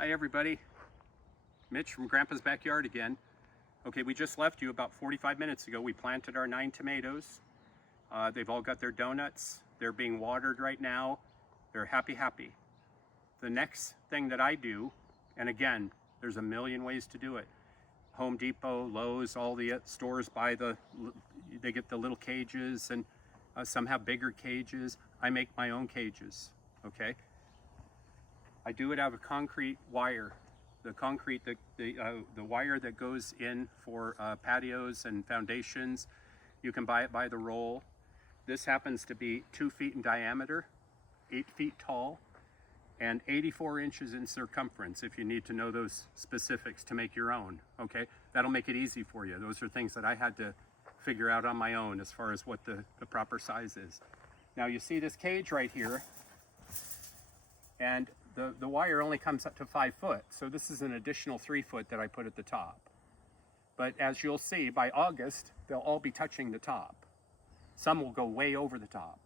Hi everybody, Mitch from Grandpa's Backyard again. Okay, we just left you about 45 minutes ago. We planted our 9 tomatoes. They've all got their donuts. They're being watered right now. They're happy. The next thing that I do, and again, there's a million ways to do it. Home Depot, Lowe's, all the stores buy they get the little cages, and some have bigger cages. I make my own cages, okay? I do it out of concrete wire. The concrete, the wire that goes in for patios and foundations, you can buy it by the roll. This happens to be 2 feet in diameter, 8 feet tall, and 84 inches in circumference, if you need to know those specifics to make your own, okay? That'll make it easy for you. Those are things that I had to figure out on my own as far as what the proper size is. Now you see this cage right here, and the wire only comes up to 5 foot, so this is an additional 3 foot that I put at the top. But as you'll see, by August, they'll all be touching the top. Some will go way over the top.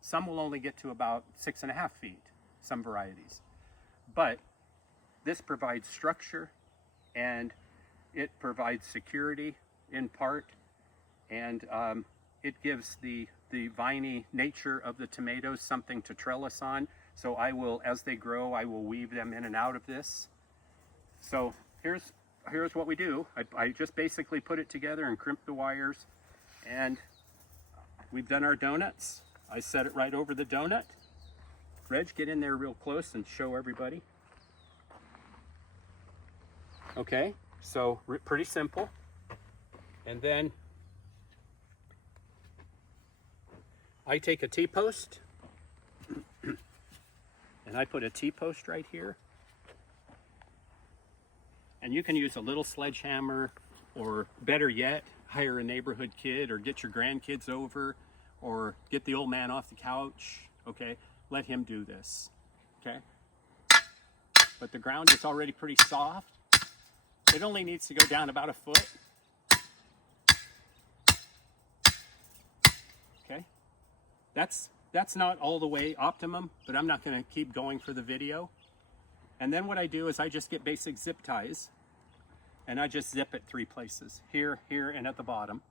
Some will only get to about 6.5 feet, some varieties. But this provides structure, and it provides security in part, and it gives the viney nature of the tomatoes something to trellis on. So I will, as they grow, I will weave them in and out of this. So here's what we do. I just basically put it together and crimp the wires, and we've done our donuts. I set it right over the donut. Reg, get in there real close and show everybody. Okay, so pretty simple. And then I take a T-post, and I put a T-post right here. And you can use a little sledgehammer, or better yet, hire a neighborhood kid, or get your grandkids over, or get the old man off the couch, okay? Let him do this, okay? But the ground is already pretty soft. It only needs to go down about 1 foot. Okay? That's not all the way optimum, but I'm not gonna keep going for the video. And then what I do is I just get basic zip ties, and I just zip it 3 places, here, and at the bottom.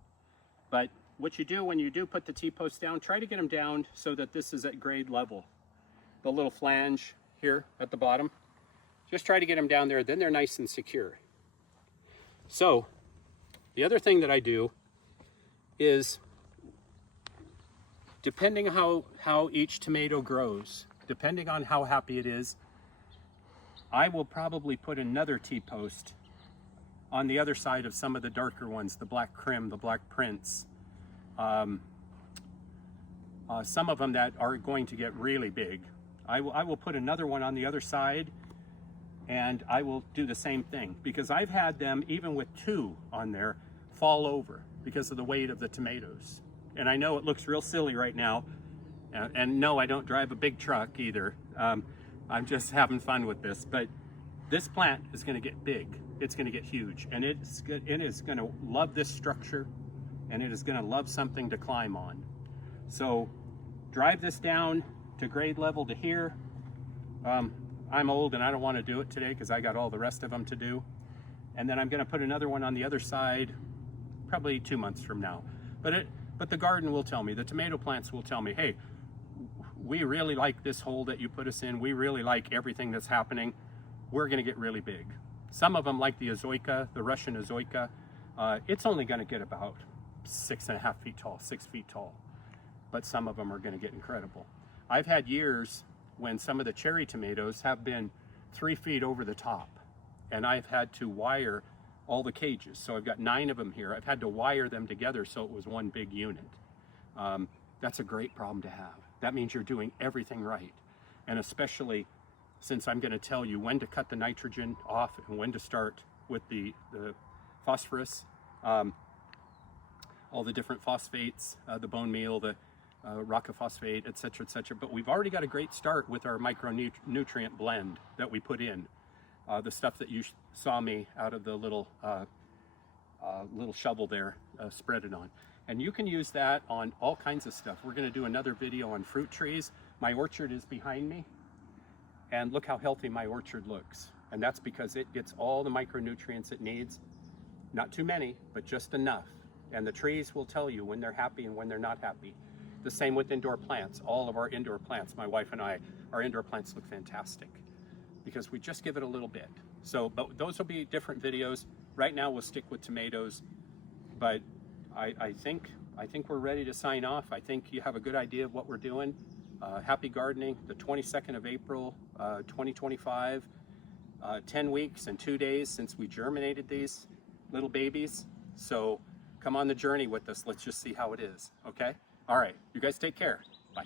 But what you do when you do put the T-posts down, try to get them down so that this is at grade level. The little flange here at the bottom, just try to get them down there, then they're nice and secure. So the other thing that I do is, depending how each tomato grows, depending on how happy it is, I will probably put another T-post on the other side of some of the darker ones, the black crim, the black prince. Some of them that are going to get really big. I will put another one on the other side, and I will do the same thing, because I've had them, even with 2 on there, fall over because of the weight of the tomatoes. And I know it looks real silly right now, and no, I don't drive a big truck either. I'm just having fun with this, but this plant is going to get big. It's going to get huge, and it is going to love this structure, and it is going to love something to climb on. So drive this down to grade level to here. I'm old and I don't want to do it today because I got all the rest of them to do. And then I'm going to put another one on the other side probably 2 months from now. But the garden will tell me, the tomato plants will tell me, hey, we really like this hole that you put us in. We really like everything that's happening. We're going to get really big. Some of them, like the azoika, the Russian azoika, it's only going to get about 6.5 feet tall, 6 feet tall. But some of them are going to get incredible. I've had years when some of the cherry tomatoes have been 3 feet over the top, and I've had to wire all the cages. So I've got 9 of them here. I've had to wire them together so it was one big unit. That's a great problem to have. That means you're doing everything right. And especially since I'm going to tell you when to cut the nitrogen off and when to start with the phosphorus, all the different phosphates, the bone meal, the rockophosphate, etc., etc. But we've already got a great start with our micronutrient blend that we put in. The stuff that you saw me out of the little shovel there spread it on. And you can use that on all kinds of stuff. We're going to do another video on fruit trees. My orchard is behind me, and look how healthy my orchard looks. And that's because it gets all the micronutrients it needs. Not too many, but just enough. And the trees will tell you when they're happy and when they're not happy. The same with indoor plants. All of our indoor plants, my wife and I, our indoor plants look fantastic because we just give it a little bit. So, but those will be different videos. Right now we'll stick with tomatoes, but I think we're ready to sign off. I think you have a good idea of what we're doing. Happy gardening, the 22nd of April, 2025. 10 weeks and 2 days since we germinated these little babies. So come on the journey with us. Let's just see how it is, okay? All right, you guys take care. Bye.